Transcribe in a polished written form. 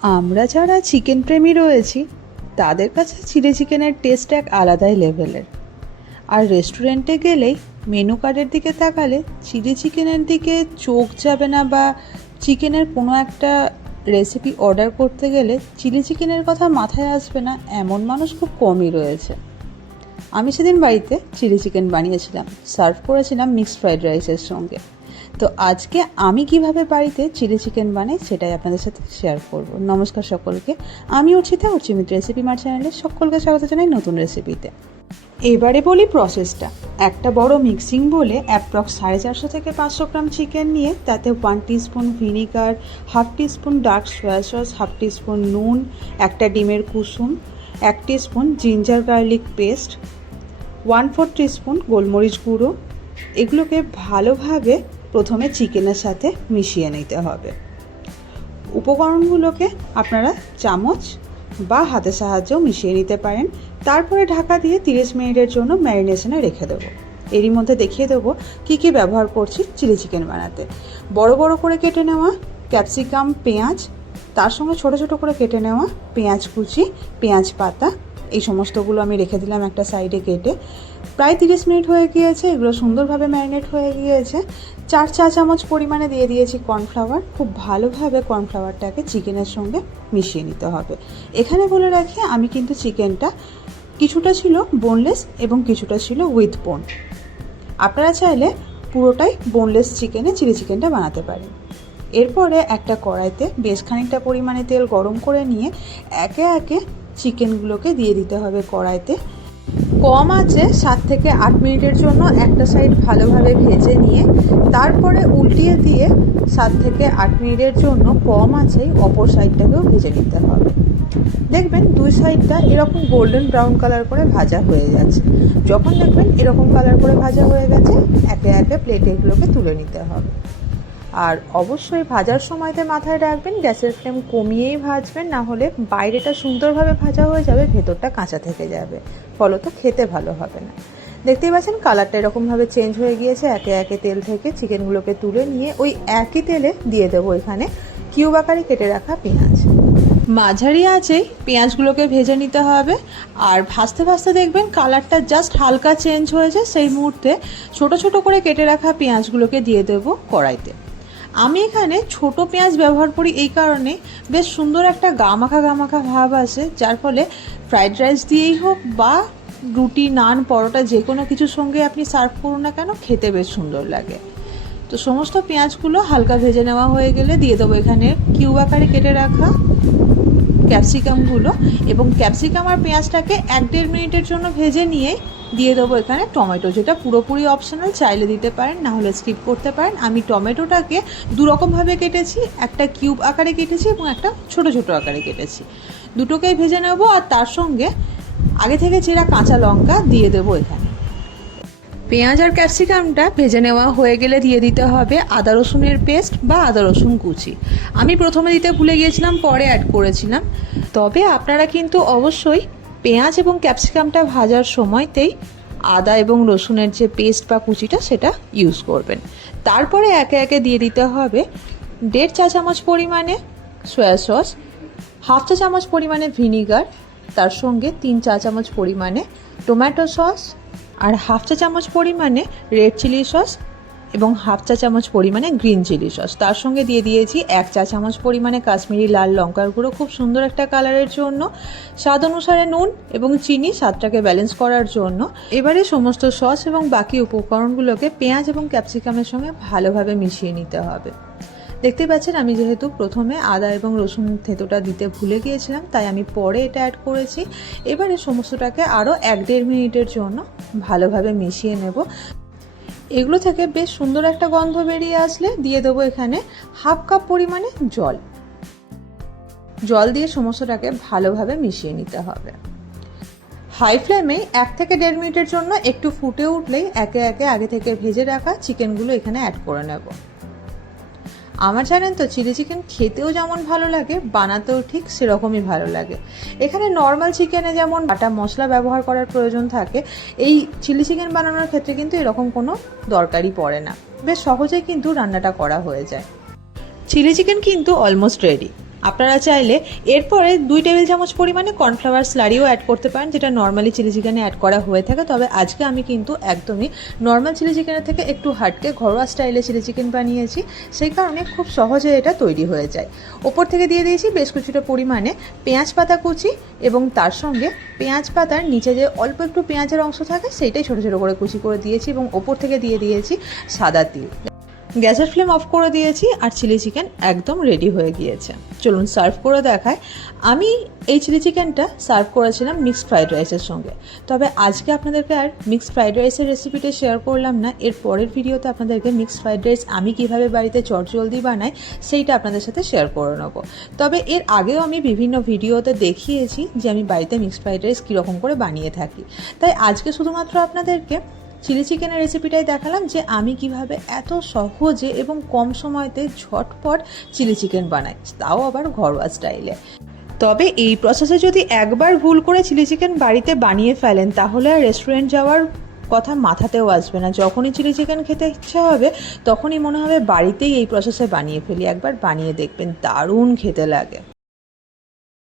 আমরা যারা চিকেন প্রেমী রয়েছি তাদের কাছে চিলি চিকেনের টেস্ট এক আলাদাই লেভেলের। আর রেস্টুরেন্টে গেলেই মেনু কার্ডের দিকে তাকালে চিলি চিকেনের দিকে চোখ যাবে না, বা চিকেনের কোনো একটা রেসিপি অর্ডার করতে গেলে চিলি চিকেনের কথা মাথায় আসবে না এমন মানুষ খুব কমই রয়েছে। আমি সেদিন বাড়িতে চিলি চিকেন বানিয়েছিলাম, সার্ভ করেছিলাম মিক্সড ফ্রাইড রাইসের সঙ্গে। তো আজকে আমি কিভাবে বাড়িতে চিলি চিকেন বানাই সেটাই আপনাদের সাথে শেয়ার করব। নমস্কার সকলকে, আমি অর্চিতা, অর্চিমিত রেসিপি মার চ্যানেলে সকলকে স্বাগত জানাই নতুন রেসিপিতে। এবারে বলি প্রসেসটা। একটা বড় মিক্সিং বলে অ্যাপ্রক্স 450 থেকে 500 গ্রাম চিকেন নিয়ে তাতে 1 teaspoon vinegar, 1/2 teaspoon dark soya sauce, 1/2 teaspoon নুন, একটা ডিমের কুসুম, 1 teaspoon ginger garlic paste, 1/4 teaspoon গোলমরিচ গুঁড়ো, এগুলোকে ভালোভাবে প্রথমে চিকেনের সাথে মিশিয়ে নিতে হবে। উপকরণগুলোকে আপনারা চামচ বা হাতের সাহায্যেও মিশিয়ে নিতে পারেন। তারপরে ঢাকা দিয়ে 30 মিনিটের জন্য ম্যারিনেশনে রেখে দেবো। এরই মধ্যে দেখিয়ে দেবো কী কী ব্যবহার করছি চিলি চিকেন বানাতে। বড় বড় করে কেটে নেওয়া ক্যাপসিকাম, পেঁয়াজ, তার সঙ্গে ছোট ছোট করে কেটে নেওয়া পেঁয়াজ কুচি, পেঁয়াজ পাতা, এই সমস্তগুলো আমি রেখে দিলাম একটা সাইডে কেটে। প্রায় 30 মিনিট হয়ে গিয়েছে, এগুলো সুন্দরভাবে ম্যারিনেট হয়ে গিয়েছে। 4 চা চামচ পরিমাণে দিয়ে দিয়েছি কর্নফ্লাওয়ার। খুব ভালোভাবে কর্নফ্লাওয়ারটাকে চিকেনের সঙ্গে মিশিয়ে নিতে হবে। এখানে বলে রাখি, আমি কিন্তু চিকেনটা কিছুটা ছিল বোনলেস এবং কিছুটা ছিল উইথ বোন। আপনারা চাইলে পুরোটাই বোনলেস চিকেনে চিলি চিকেনটা বানাতে পারেন। এরপরে একটা কড়াইতে বেশ খানিকটা পরিমাণে তেল গরম করে নিয়ে একে একে চিকেনগুলোকে দিয়ে দিতে হবে কড়াইতে। কম আছে 7 থেকে 8 মিনিটের জন্য একটা সাইড ভালোভাবে ভেজে নিয়ে তারপরে উল্টিয়ে দিয়ে 7 থেকে 8 মিনিটের জন্য কম আঁচেই অপর সাইডটাকেও ভেজে নিতে হবে। দেখবেন দুই সাইডটা এরকম গোল্ডেন ব্রাউন কালার করে ভাজা হয়ে যাচ্ছে। যখন দেখবেন এরকম কালার করে ভাজা হয়ে গেছে, একে একে প্লেটে এগুলোকে তুলে নিতে হবে। আর অবশ্যই ভাজার সময়তে মাথায় রাখবেন গ্যাসের ফ্লেম কমিয়েই ভাজবেন, না হলে বাইরেটা সুন্দরভাবে ভাজা হয়ে যাবে, ভেতরটা কাঁচা থেকে যাবে, ফলত খেতে ভালো হবে না। দেখতেই পাচ্ছেন কালারটা এরকমভাবে চেঞ্জ হয়ে গিয়েছে। একে একে তেল থেকে চিকেনগুলোকে তুলে নিয়ে ওই একই তেলে দিয়ে দেবো এখানে কিউব আকারে কেটে রাখা পেঁয়াজ। মাঝারি আঁচেই পেঁয়াজগুলোকে ভেজে নিতে হবে। আর ভাজতে ভাজতে দেখবেন কালারটা জাস্ট হালকা চেঞ্জ হয়েছে, সেই মুহূর্তে ছোট ছোট করে কেটে রাখা পেঁয়াজগুলোকে দিয়ে দেবো কড়াইতে। আমি এখানে ছোট পেঁয়াজ ব্যবহার করি এই কারণে, বেশ সুন্দর একটা গামাখা গামাখা ভাব আসে, যার ফলে ফ্রাইড রাইস দিয়েই হোক বা রুটি, নান, পরোটা যে কোনো কিছুর সঙ্গে আপনি সার্ভ করুন না কেন, খেতে বেশ সুন্দর লাগে। তো সমস্ত পেঁয়াজগুলো হালকা ভেজে নেওয়া হয়ে গেলে দিয়ে দেবো এখানে কিউব আকারে কেটে রাখা ক্যাপসিকামগুলো, এবং ক্যাপসিকাম আর পেঁয়াজটাকে 1-1.5 মিনিটের জন্য ভেজে নিয়ে দিয়ে দেবো এখানে টমেটো, যেটা পুরোপুরি অপশনাল, চাইলে দিতে পারেন, না হলে স্কিপ করতে পারেন। আমি টমেটোটাকে দুরকমভাবে কেটেছি, একটা কিউব আকারে কেটেছি এবং একটা ছোট ছোট আকারে কেটেছি। দুটোকেই ভেজে নেব। আর তার সঙ্গে আগে থেকে চেরা কাঁচা লঙ্কা দিয়ে দেবো এখানে। পেঁয়াজ আর ক্যাপসিকামটা ভেজে নেওয়া হয়ে গেলে দিয়ে দিতে হবে আদা রসুনের পেস্ট বা আদা রসুন কুচি। আমি প্রথমে দিতে ভুলে গিয়েছিলাম, পরে অ্যাড করেছিলাম। তবে আপনারা কিন্তু অবশ্যই পেঁয়াজ এবং ক্যাপসিকামটা ভাজার সময়তেই আদা এবং রসুনের যে পেস্ট বা কুচিটা সেটা ইউজ করবেন। তারপরে একে একে দিয়ে দিতে হবে 1.5 চা চামচ পরিমাণে সয়া সস, 1/2 চা চামচ পরিমাণে ভিনিগার, তার সঙ্গে 3 চা চামচ পরিমাণে টমেটো সস, আর 1/2 চা চামচ পরিমাণে রেড চিলি সস এবং 1/2 চা চামচ পরিমাণে গ্রিন চিলি সস। তার সঙ্গে দিয়ে দিয়েছি 1 চা চামচ পরিমাণে কাশ্মীরি লাল লঙ্কার গুঁড়ো, খুব সুন্দর একটা কালারের জন্য, স্বাদ অনুসারে নুন এবং চিনি স্বাদটাকে ব্যালেন্স করার জন্য। এবারে সমস্ত সস এবং বাকি উপকরণগুলোকে পেঁয়াজ এবং ক্যাপসিকামের সঙ্গে ভালোভাবে মিশিয়ে নিতে হবে। দেখতে পাচ্ছেন আমি যেহেতু প্রথমে আদা এবং রসুন থেঁতোটা দিতে ভুলে গিয়েছিলাম, তাই আমি পরে এটা অ্যাড করেছি। এবারে সমস্তটাকে আরও 1-1.5 মিনিটের জন্য ভালোভাবে মিশিয়ে নেব। এগুলো থেকে বেশ সুন্দর একটা গন্ধ বেরিয়ে আসলে দিয়ে দেবো এখানে 1/2 কাপ পরিমাণে জল। জল দিয়ে সমস্তটাকে ভালোভাবে মিশিয়ে নিতে হবে। হাই ফ্লেমে 1 থেকে 1.5 মিনিটের জন্য একটু ফুটে উঠলেই একে একে আগে থেকে ভেজে রাখা চিকেনগুলো এখানে অ্যাড করে নেব। আমার জানেন তো চিলি চিকেন খেতেও যেমন ভালো লাগে, বানাতেও ঠিক সেরকমই ভালো লাগে। এখানে নর্মাল চিকেনে যেমন বাটা মশলা ব্যবহার করার প্রয়োজন থাকে, এই চিলি চিকেন বানানোর ক্ষেত্রে কিন্তু এরকম কোনো দরকারই পড়ে না। বেশ সহজেই কিন্তু রান্নাটা করা হয়ে যায়। চিলি চিকেন কিন্তু অলমোস্ট রেডি। আপনারা চাইলে এরপরে 2 টেবিল চামচ পরিমাণে কর্নফ্লাওয়ার স্লারিও অ্যাড করতে পারেন, যেটা নর্মালি চিলি চিকেনে অ্যাড করা হয়ে থাকে। তবে আজকে আমি কিন্তু একদমই নর্মাল চিলি চিকেনের থেকে একটু হাটকে ঘরোয়া স্টাইলে চিলি চিকেন বানিয়েছি, সেই কারণে খুব সহজে এটা তৈরি হয়ে যায়। ওপর থেকে দিয়ে দিয়েছি বেশ কিছুটা পরিমাণে পেঁয়াজ পাতা কুচি, এবং তার সঙ্গে পেঁয়াজ পাতার নিচে যে অল্প একটু পেঁয়াজের অংশ থাকে সেইটাই ছোটো ছোটো করে কুচি করে দিয়েছি, এবং ওপর থেকে দিয়ে দিয়েছি সাদা তিল। গ্যাসের ফ্লেম অফ করে দিয়েছি, আর চিলি চিকেন একদম রেডি হয়ে গিয়েছে। চলুন সার্ভ করে দেখায়। আমি এই চিলি চিকেনটা সার্ভ করেছিলাম মিক্সড ফ্রাইড রাইসের সঙ্গে। তবে আজকে আপনাদেরকে আর মিক্সড ফ্রাইড রাইসের রেসিপিটা শেয়ার করলাম না। এর পরের ভিডিওতে আপনাদেরকে মিক্সড ফ্রাইড রাইস আমি কীভাবে বাড়িতে চটজলদি বানাই সেইটা আপনাদের সাথে শেয়ার করে নেব। তবে এর আগেও আমি বিভিন্ন ভিডিওতে দেখিয়েছি যে আমি বাড়িতে মিক্সড ফ্রাইড রাইস কীরকম করে বানিয়ে থাকি। তাই আজকে শুধুমাত্র আপনাদেরকে চিলি চিকেনের রেসিপিটাই দেখালাম যে আমি কিভাবে এত সহজে এবং কম সময়তে ঝটপট চিলি চিকেন বানাই, তাও আবার ঘরোয়া স্টাইলে। তবে এই প্রসেসে যদি একবার ভুল করে চিলি চিকেন বাড়িতে বানিয়ে ফেলেন, তাহলে আর রেস্টুরেন্ট যাওয়ার কথা মাথাতেও আসবে না। যখনই চিলি চিকেন খেতে ইচ্ছা হবে তখনই মনে হবে বাড়িতেই এই প্রসেসে বানিয়ে ফেলি। একবার বানিয়ে দেখবেন, দারুণ খেতে লাগে।